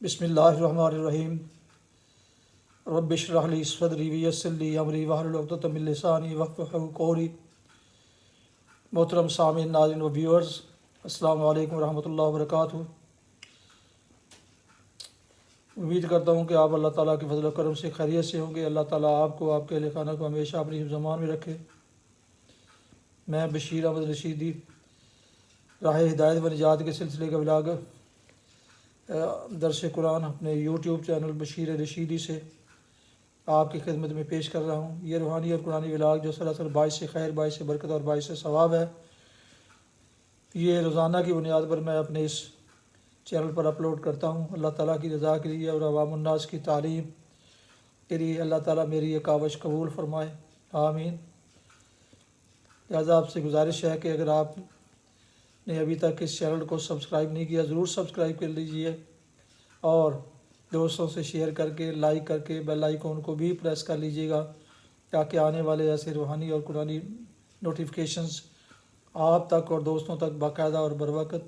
بسم اللہ الرحمن الرحیم رب اشرح لی صدری ویسر لی امری واحلل عقدۃ من لسانی یفقہوا قولی۔ محترم سامعین، ناظرین و ویورز، السلام علیکم ورحمۃ اللہ وبرکاتہ۔ امید کرتا ہوں کہ آپ اللہ تعالیٰ کے فضل و کرم سے خیریت سے ہوں گے۔ اللہ تعالیٰ آپ کو، آپ کے اہل خانہ کو ہمیشہ اپنی حفظ و امان میں رکھے۔ میں بشیر احمد رشیدی راہ ہدایت و نجات کے سلسلے کا ولاگ درس قرآن اپنے یوٹیوب چینل بشیر رشیدی سے آپ کی خدمت میں پیش کر رہا ہوں۔ یہ روحانی اور قرآنی ولاگ جو سراسر باعث خیر، باعث برکت اور باعث ثواب ہے، یہ روزانہ کی بنیاد پر میں اپنے اس چینل پر اپلوڈ کرتا ہوں۔ اللہ تعالیٰ کی رضا کے لیے اور عوام الناس کی تعلیم کے لیے اللہ تعالیٰ میری یہ کاوش قبول فرمائے، آمین۔ لہٰذا آپ سے گزارش ہے کہ اگر آپ نے ابھی تک اس چینل کو سبسکرائب نہیں کیا، ضرور سبسکرائب کر لیجئے اور دوستوں سے شیئر کر کے، لائک کر کے بیل آئیکن کو بھی پریس کر لیجئے گا تاکہ آنے والے ایسے روحانی اور قرآنی نوٹیفیکیشنز آپ تک اور دوستوں تک باقاعدہ اور بروقت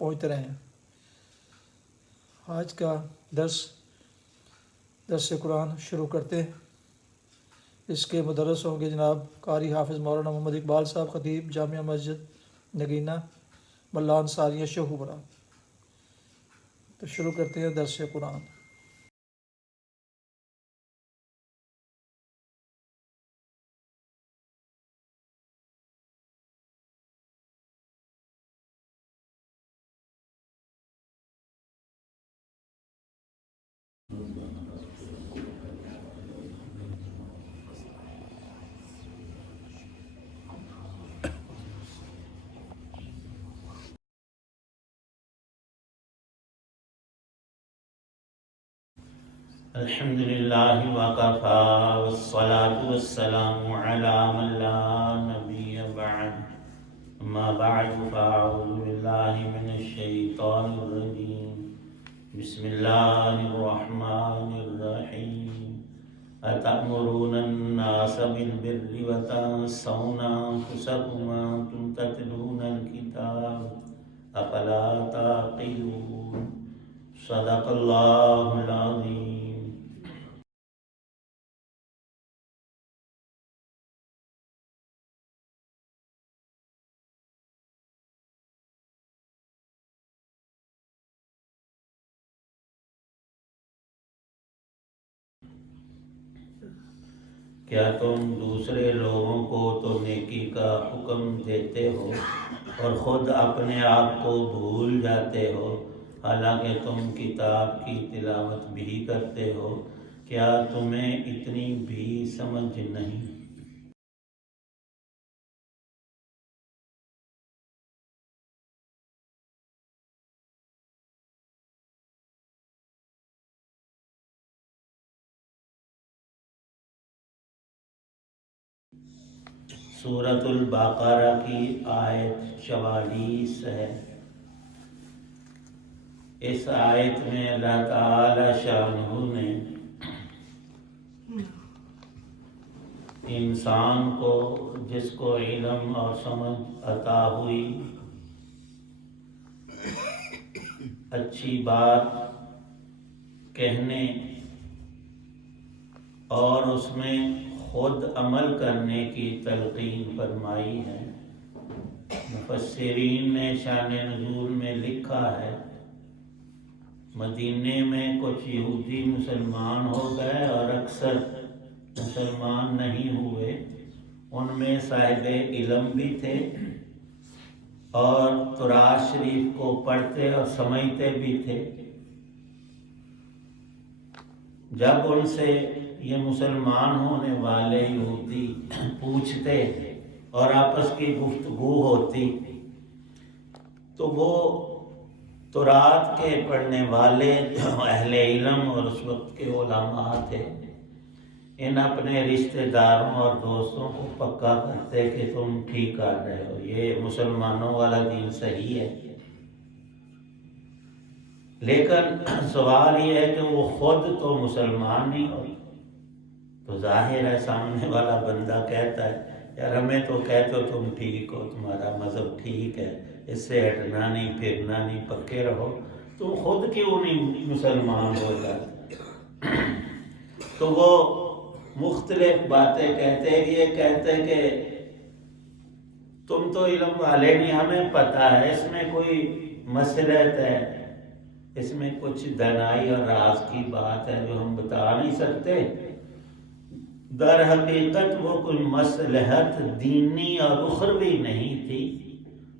پہنچتے رہیں۔ آج کا درس قرآن شروع کرتے ہیں۔ اس کے مدرس ہوں گے جناب قاری حافظ مولانا محمد اقبال صاحب، خطیب جامعہ مسجد نگینہ، ملان ساریہ شوہپورہ۔ تو شروع کرتے ہیں درس قرآن۔ الحمد للہ وکفی والصلاة والسلام علی من لا نبی بعد، اما بعد فاعوذ باللہ من الشیطان الرجیم، بسم اللہ الرحمن الرحیم۔ اتأمرون الناس بالبر وتنسون انفسکم وانتم تتلون الکتاب افلا تعقلون۔ صدق اللہ العظیم۔ کیا تم دوسرے لوگوں کو تو نیکی کا حکم دیتے ہو اور خود اپنے آپ کو بھول جاتے ہو، حالانکہ تم کتاب کی تلاوت بھی کرتے ہو؟ کیا تمہیں اتنی بھی سمجھ نہیں؟ سورۃ البقرہ کی آیت 44 ہے۔ اس آیت میں اللہ تعالی شانہ نے انسان کو، جس کو علم اور سمجھ عطا ہوئی، اچھی بات کہنے اور اس میں خود عمل کرنے کی تلقین فرمائی ہے۔ مفسرین نے شان نزول میں لکھا ہے، مدینے میں کچھ یہودی مسلمان ہو گئے اور اکثر مسلمان نہیں ہوئے۔ ان میں صاحب علم بھی تھے اور قرآن شریف کو پڑھتے اور سمجھتے بھی تھے۔ جب ان سے یہ مسلمان ہونے والے یہودی پوچھتے اور آپس کی گفتگو ہوتی تو وہ تورات کے پڑھنے والے جو اہل علم اور اس وقت کے علماء تھے، ان اپنے رشتہ داروں اور دوستوں کو پکا کرتے کہ تم ٹھیک کر رہے ہو، یہ مسلمانوں والا دین صحیح ہے۔ لیکن سوال یہ ہے کہ وہ خود تو مسلمان نہیں ہوئی، تو ظاہر ہے سامنے والا بندہ کہتا ہے یار ہمیں تو کہتے ہو تم ٹھیک ہو، تمہارا مذہب ٹھیک ہے، اس سے ہٹنا نہیں پھرنا نہیں، پکے رہو، تم خود کیوں نہیں مسلمان ہو جاتے؟ تو وہ مختلف باتیں کہتے ہیں، یہ کہتے ہیں کہ تم تو علم والے نہیں، ہمیں پتہ ہے اس میں کوئی مصلحت ہے، اس میں کچھ دانائی اور راز کی بات ہے جو ہم بتا نہیں سکتے۔ در حقیقت وہ کوئی مصلحت دینی اور اخروی نہیں تھی،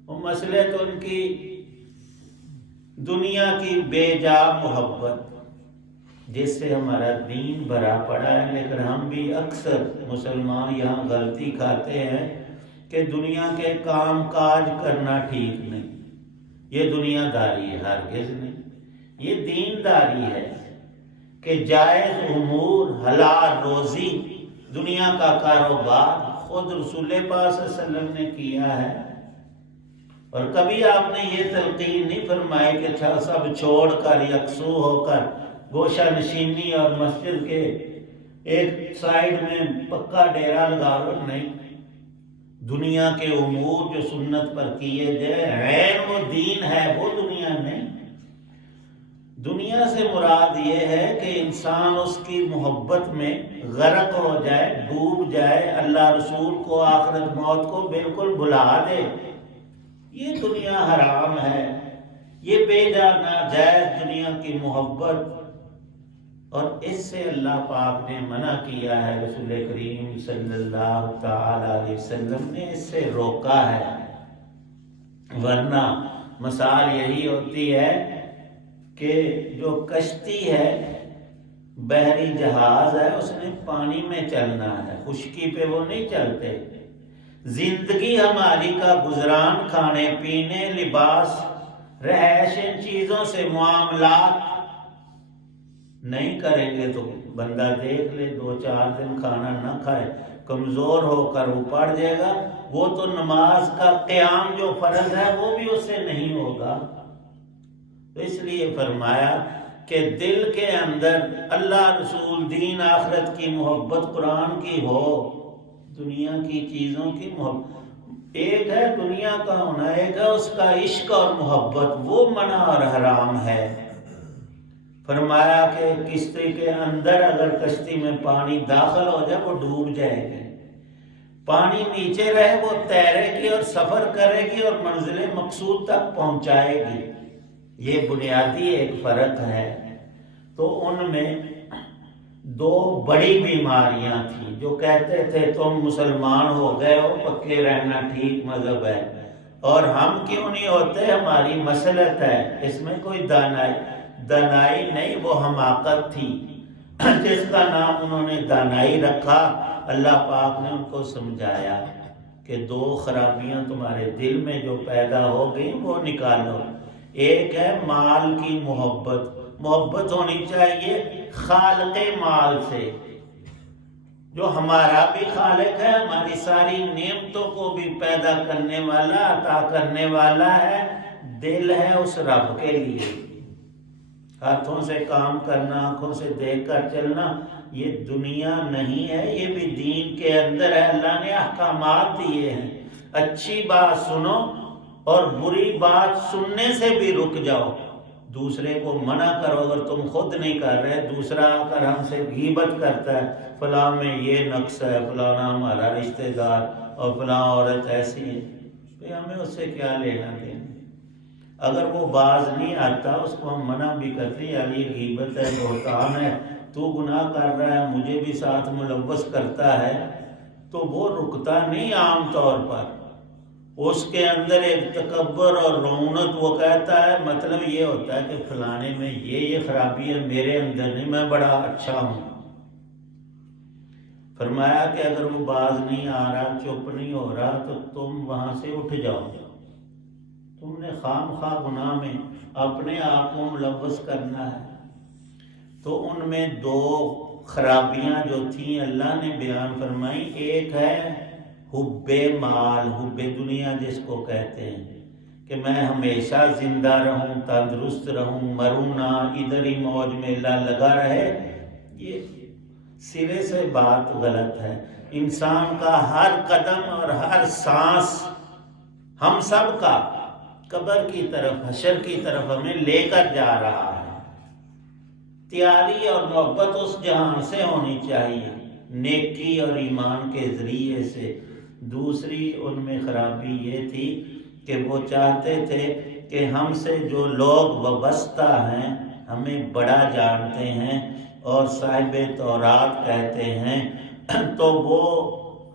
وہ مصلحت ان کی دنیا کی بے جا محبت جس سے ہمارا دین بھرا پڑا ہے۔ لیکن ہم بھی اکثر مسلمان یہاں غلطی کھاتے ہیں کہ دنیا کے کام کاج کرنا ٹھیک نہیں، یہ دنیا داری ہے، ہرگز نہیں، یہ دین داری ہے کہ جائز امور، حلال روزی، دنیا کا کاروبار خود رسول پاک صلی اللہ علیہ وسلم نے کیا ہے، اور کبھی آپ نے یہ تلقین نہیں فرمائی کہ سب چھوڑ کر یکسو ہو کر گوشہ نشینی اور مسجد کے ایک سائیڈ میں پکا ڈیرا لگا لو، نہیں، دنیا کے امور جو سنت پر کیے گئے ہیں وہ دین ہے، وہ دنیا نہیں۔ دنیا سے مراد یہ ہے کہ انسان اس کی محبت میں غرق ہو جائے، ڈوب جائے، اللہ رسول کو، آخرت موت کو بالکل بھلا دے۔ یہ دنیا حرام ہے، یہ بے جا ناجائز دنیا کی محبت، اور اس سے اللہ پاک نے منع کیا ہے، رسول کریم صلی اللہ تعالی علیہ وسلم نے اس سے روکا ہے۔ ورنہ مثال یہی ہوتی ہے کہ جو کشتی ہے، بحری جہاز ہے، اس نے پانی میں چلنا ہے، خشکی پہ وہ نہیں چلتے۔ زندگی ہماری کا گزران کھانے پینے، لباس، رہائش، ان چیزوں سے معاملات نہیں کریں گے تو بندہ دیکھ لے 2-4 دن کھانا نہ کھائے، کمزور ہو کر وہ پڑ جائے گا، وہ تو نماز کا قیام جو فرض ہے وہ بھی اس سے نہیں ہوگا۔ تو اس لیے فرمایا کہ دل کے اندر اللہ رسول، دین، آخرت کی محبت قرآن کی ہو، دنیا کی چیزوں کی محبت، ایک ہے دنیا کا ہونا، ایک ہے اس کا عشق اور محبت، وہ منع اور حرام ہے۔ فرمایا کہ کشتی کے اندر اگر کشتی میں پانی داخل ہو جائے وہ ڈوب جائے گی، پانی نیچے رہے وہ تیرے گی اور سفر کرے گی اور منزل مقصود تک پہنچائے گی۔ یہ بنیادی ایک فرق ہے۔ تو ان میں 2 بڑی بیماریاں تھیں جو کہتے تھے تم مسلمان ہو گئے ہو، پکے رہنا ٹھیک مذہب ہے، اور ہم کیوں نہیں ہوتے، ہماری مصلحت ہے، اس میں کوئی دانائی نہیں، وہ حماقت تھی جس کا نام انہوں نے دانائی رکھا۔ اللہ پاک نے ان کو سمجھایا کہ 2 خرابیاں تمہارے دل میں جو پیدا ہو گئی وہ نکالو۔ ایک ہے مال کی محبت ہونی چاہیے خالق مال سے، جو ہمارا بھی خالق ہے، ہماری ساری نعمتوں کو بھی پیدا کرنے والا، عطا کرنے والا ہے، دل ہے اس رب کے لیے۔ ہاتھوں سے کام کرنا، آنکھوں سے دیکھ کر چلنا، یہ دنیا نہیں ہے، یہ بھی دین کے اندر ہے۔ اللہ نے احکامات دیے ہیں، اچھی بات سنو اور بری بات سننے سے بھی رک جاؤ، دوسرے کو منع کرو۔ اگر تم خود نہیں کر رہے، دوسرا آ کر ہم سے غیبت کرتا ہے، فلاں میں یہ نقص ہے، فلانا ہمارا رشتہ دار اور فلاں عورت ایسی ہے، تو ہمیں اس سے کیا لینا دینا؟ اگر وہ باز نہیں آتا اس کو ہم منع بھی کرتے ہیں، یار یہ غیبت ہے، بہتان ہے، تو گناہ کر رہا ہے، مجھے بھی ساتھ ملوث کرتا ہے، تو وہ رکتا نہیں عام طور پر، اس کے اندر ایک تکبر اور رعونت، وہ کہتا ہے، مطلب یہ ہوتا ہے کہ فلانے میں یہ خرابی ہے، میرے اندر نہیں، میں بڑا اچھا ہوں۔ فرمایا کہ اگر وہ باز نہیں آ رہا، چپ نہیں ہو رہا، تو تم وہاں سے اٹھ جاؤ، تم نے خام خواہ گناہ میں اپنے آپ کو ملوث کرنا ہے۔ تو ان میں 2 خرابیاں جو تھیں اللہ نے بیان فرمائی، ایک ہے حب مال، حب دنیا جس کو کہتے ہیں، کہ میں ہمیشہ زندہ رہوں، تندرست رہوں، مروں نہ، ادھر ہی موج میلہ لگا رہے، یہ سرے سے بات غلط ہے۔ انسان کا ہر قدم اور ہر سانس، ہم سب کا قبر کی طرف، حشر کی طرف ہمیں لے کر جا رہا ہے۔ تیاری اور محبت اس جہان سے ہونی چاہیے، نیکی اور ایمان کے ذریعے سے۔ دوسری ان میں خرابی یہ تھی کہ وہ چاہتے تھے کہ ہم سے جو لوگ وابستہ ہیں، ہمیں بڑا جانتے ہیں اور صاحب تورات کہتے ہیں، تو وہ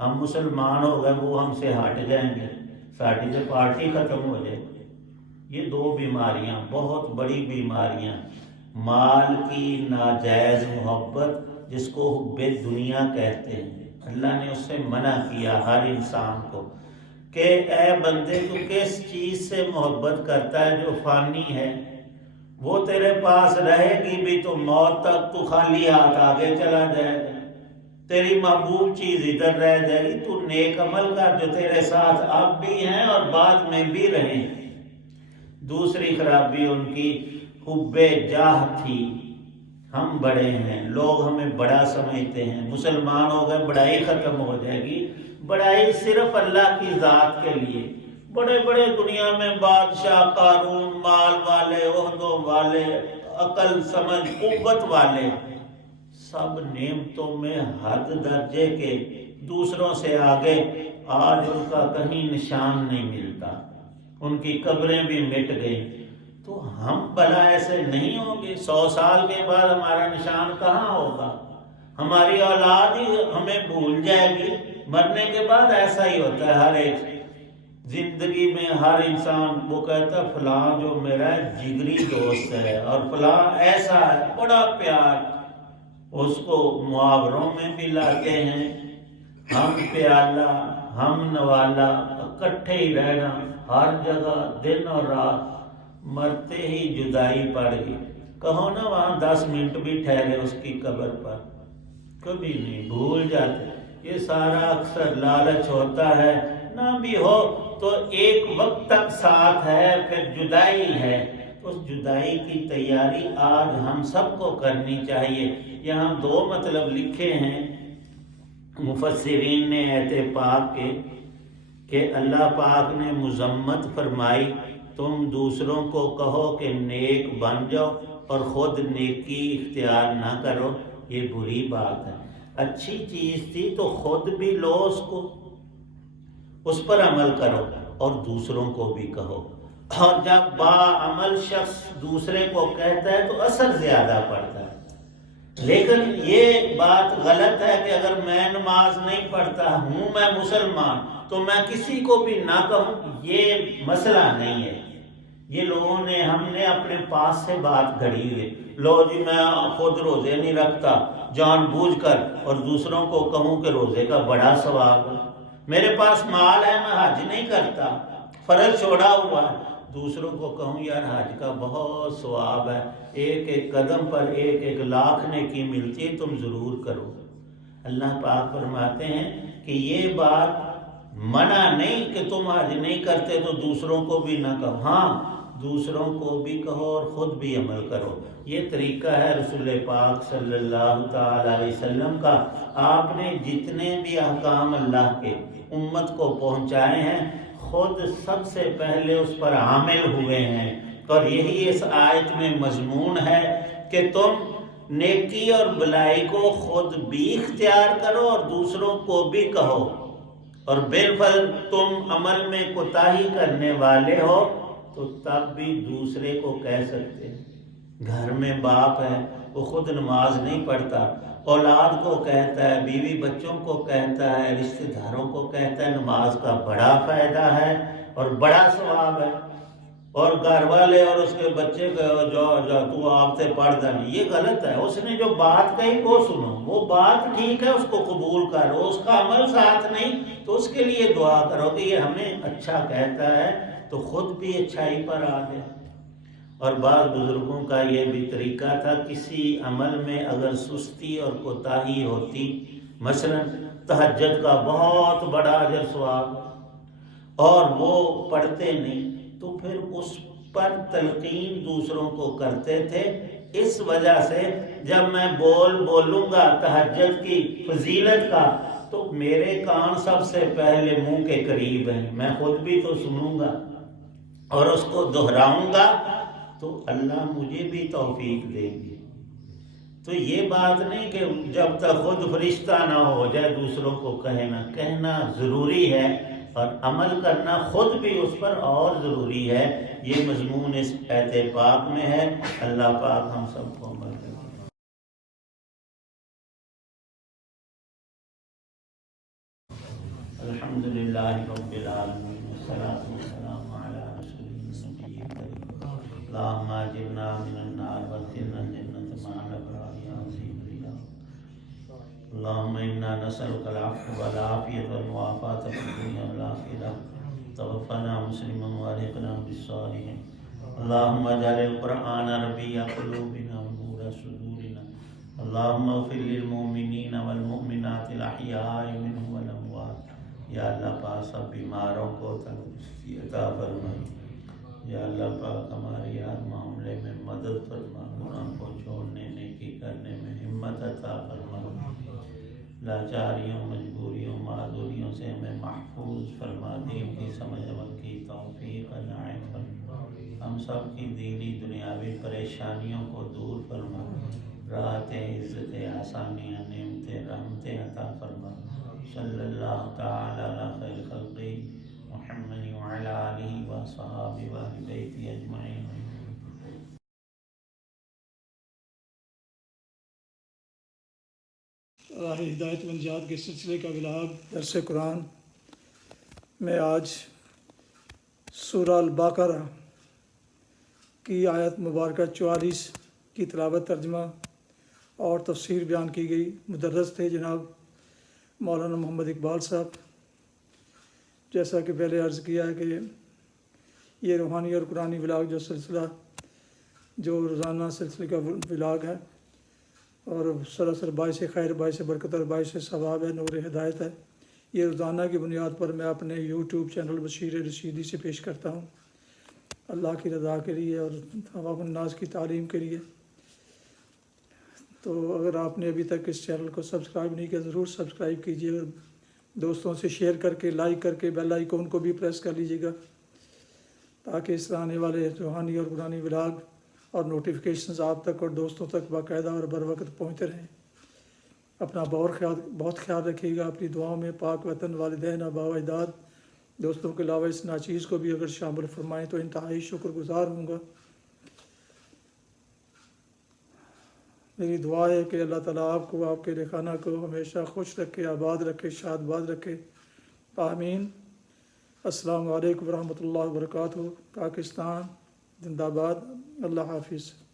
ہم مسلمان ہو گئے، وہ ہم سے ہٹ جائیں گے، ساڑھی سے پارٹی ختم ہو جائے گی۔ یہ دو بیماریاں، بہت بڑی بیماریاں، مال کی ناجائز محبت جس کو حب دنیا کہتے ہیں۔ اللہ نے اس سے منع کیا ہر انسان کو کہ اے بندے تو کس چیز سے محبت کرتا ہے جو فانی ہے، وہ تیرے پاس رہے گی بھی تو موت تک، تو خالی ہاتھ آگے چلا جائے گا، تیری محبوب چیز ادھر رہ جائے گی۔ تو نیک عمل کر جو تیرے ساتھ اب بھی ہیں اور بعد میں بھی رہیں۔ دوسری خرابی ان کی حب جاہ تھی، ہم بڑے ہیں، لوگ ہمیں بڑا سمجھتے ہیں، مسلمان ہو گئے بڑائی ختم ہو جائے گی۔ بڑائی صرف اللہ کی ذات کے لیے۔ بڑے بڑے دنیا میں بادشاہ، قارون، مال والے، عہدوں والے، عقل سمجھ قوت والے، سب نعمتوں میں حد درجے کے، دوسروں سے آگے، آج ان کا کہیں نشان نہیں ملتا، ان کی قبریں بھی مٹ گئیں۔ تو ہم بھلا ایسے نہیں ہوں گے؟ 100 سال کے بعد ہمارا نشان کہاں ہوگا؟ ہماری اولاد ہی ہمیں بھول جائے گی۔ مرنے کے بعد ایسا ہی ہوتا ہے، ہر ایک زندگی میں ہر انسان وہ کہتا ہے فلاں جو میرا جگری دوست ہے اور فلاں ایسا ہے، بڑا پیار، اس کو محاوروں میں بھی لاتے ہیں، ہم پیالہ ہم نوالا، اکٹھے ہی رہنا ہر جگہ، دن اور رات۔ مرتے ہی جدائی پڑ گئی، کہو نا وہاں 10 منٹ بھی ٹھہرے اس کی قبر پر، کبھی نہیں، بھول جاتے۔ یہ سارا اکثر لالچ ہوتا ہے، نہ بھی ہو تو ایک وقت تک ساتھ ہے، پھر جدائی ہے۔ اس جدائی کی تیاری آج ہم سب کو کرنی چاہیے۔ یہاں 2 مطلب لکھے ہیں مفسرین نے ایت پاک کے کہ اللہ پاک نے مذمت فرمائی، تم دوسروں کو کہو کہ نیک بن جاؤ اور خود نیکی اختیار نہ کرو، یہ بری بات ہے۔ اچھی چیز تھی تو خود بھی لو اس کو، اس پر عمل کرو اور دوسروں کو بھی کہو۔ اور جب باعمل شخص دوسرے کو کہتا ہے تو اثر زیادہ پڑتا ہے۔ لیکن یہ بات غلط ہے کہ اگر میں نماز نہیں پڑھتا ہوں، میں مسلمان، تو میں کسی کو بھی نہ کہوں، یہ مسئلہ نہیں ہے۔ یہ لوگوں نے، ہم نے اپنے پاس سے بات گھڑی ہوئی، لو جی میں خود روزے نہیں رکھتا جان بوجھ کر، اور دوسروں کو کہوں کہ روزے کا بڑا ثواب ہے۔ میرے پاس مال ہے، میں حج نہیں کرتا، فرض چھوڑا ہوا ہے، دوسروں کو کہوں یار حج کا بہت ثواب ہے، ایک ایک قدم پر 1-1 لاکھ نیکی ملتی ہے، تم ضرور کرو۔ اللہ پاک فرماتے ہیں کہ یہ بات منع نہیں کہ تم حج نہیں کرتے تو دوسروں کو بھی نہ کہو، ہاں دوسروں کو بھی کہو اور خود بھی عمل کرو۔ یہ طریقہ ہے رسول پاک صلی اللہ تعالی علیہ وسلم کا۔ آپ نے جتنے بھی احکام اللہ کے امت کو پہنچائے ہیں، خود سب سے پہلے اس پر عامل ہوئے ہیں، اور یہی اس آیت میں مضمون ہے کہ تم نیکی اور بلائی کو خود بھی اختیار کرو اور دوسروں کو بھی کہو، اور بالفعل تم عمل میں کوتاہی کرنے والے ہو تو تب بھی دوسرے کو کہہ سکتے ہیں۔ گھر میں باپ ہے، وہ خود نماز نہیں پڑھتا، اولاد کو کہتا ہے، بیوی بچوں کو کہتا ہے، رشتہ داروں کو کہتا ہے نماز کا بڑا فائدہ ہے اور بڑا ثواب ہے، اور گھر والے اور اس کے بچے کو جو تو آپ سے پڑھ دا نہیں، یہ غلط ہے۔ اس نے جو بات کہی وہ سنو، وہ بات ٹھیک ہے، اس کو قبول کرو، اس کا عمل ساتھ نہیں تو اس کے لیے دعا کرو کہ یہ ہمیں اچھا کہتا ہے تو خود بھی اچھائی پر آ جائے۔ اور بعض بزرگوں کا یہ بھی طریقہ تھا، کسی عمل میں اگر سستی اور کوتاہی ہوتی، مثلا تہجد کا بہت بڑا اجر ثواب اور وہ پڑھتے نہیں، تو پھر اس پر تلقین دوسروں کو کرتے تھے، اس وجہ سے جب میں بولوں گا تہجد کی فضیلت کا تو میرے کان سب سے پہلے منہ کے قریب ہیں، میں خود بھی تو سنوں گا، اور اس کو دہراؤں گا تو اللہ مجھے بھی توفیق دیں گے۔ تو یہ بات نہیں کہ جب تک خود فرشتہ نہ ہو جائے دوسروں کو کہنا، کہنا ضروری ہے اور عمل کرنا خود بھی اس پر اور ضروری ہے۔ یہ مضمون اس آیت پاک میں ہے۔ اللہ پاک ہم سب کو عمل کریں۔ الحمدللہ رب العالمین والصلاة والسلام علی رسول النبی الکریم اللہم اجرنا من النار وادخلنا الجنة مع الابرار یا عظیم الإله اللہم انا نسألک العفو والعافیة والمعافاة فی الدنیا والآخرہ توفنا مسلما والحقنا بالصالحین اللہم اجعل القرآن ربیع قلوبنا ونور صدورنا اللہم اغفر للمؤمنین والمؤمنات الاحیاء منهم والاموات۔ یا اللہ پاک سب بیماروں کو تندرستی عطا فرمائی۔ یا اللہ پاک ہماری ہر معاملے میں مدد فرما، گناہ کو چھوڑنے نیکی کرنے میں ہمت عطا فرما، لاچاریوں مجبوریوں معذوریوں سے ہمیں محفوظ فرما، دین کی سمجھ عمل کی توفیق عنایت فرما، ہم سب کی دینی دنیاوی پریشانیوں کو دور فرما، راحتیں عزتیں آسانیاں نعمتیں رحمتیں عطا فرما۔ صلی اللہ تعالی علی خیر خلقہ محمد وعلی آلہ وصحابہ واہل بیتہ اجمعین۔ راہ ہدایت و نجات کے سلسلے کا ولاگ درس قرآن میں آج سورہ البقرہ کی آیت مبارکہ 44 کی تلاوت، ترجمہ اور تفسیر بیان کی گئی۔ مدرس تھے جناب مولانا محمد اقبال صاحب۔ جیسا کہ پہلے عرض کیا ہے کہ یہ روحانی اور قرآنی ولاگ جو سلسلہ جو روزانہ سلسلے کا ولاگ ہے اور سراسر باعث خیر، باعث برکت اور باعث ثواب ہے، نور ہدایت ہے، یہ روزانہ کی بنیاد پر میں اپنے یوٹیوب چینل بشیر رشیدی سے پیش کرتا ہوں، اللہ کی رضا کے لیے اور عوام الناس کی تعلیم کے لیے۔ تو اگر آپ نے ابھی تک اس چینل کو سبسکرائب نہیں کیا ضرور سبسکرائب کیجیے اور دوستوں سے شیئر کر کے، لائک کر کے بیل آئیکن کو بھی پریس کر لیجیے گا تاکہ اس طرح آنے والے روحانی اور قرآنی ولاگ اور نوٹیفیکیشنز آپ تک اور دوستوں تک باقاعدہ اور بر وقت پہنچتے رہیں۔ اپنا بہت خیال رکھیے گا، اپنی دعاؤں میں پاک وطن، والدین، آباء و اجداد، دوستوں کے علاوہ اس ناچیز کو بھی اگر شامل فرمائیں تو انتہائی شکر گزار ہوں گا۔ میری دعا ہے کہ اللہ تعالیٰ آپ کو، آپ کے رخانہ کو ہمیشہ خوش رکھے، آباد رکھے، شاد باد رکھے، آمین۔ السلام علیکم ورحمۃ اللہ وبرکاتہ۔ پاکستان زندہ باد۔ اللہ حافظ۔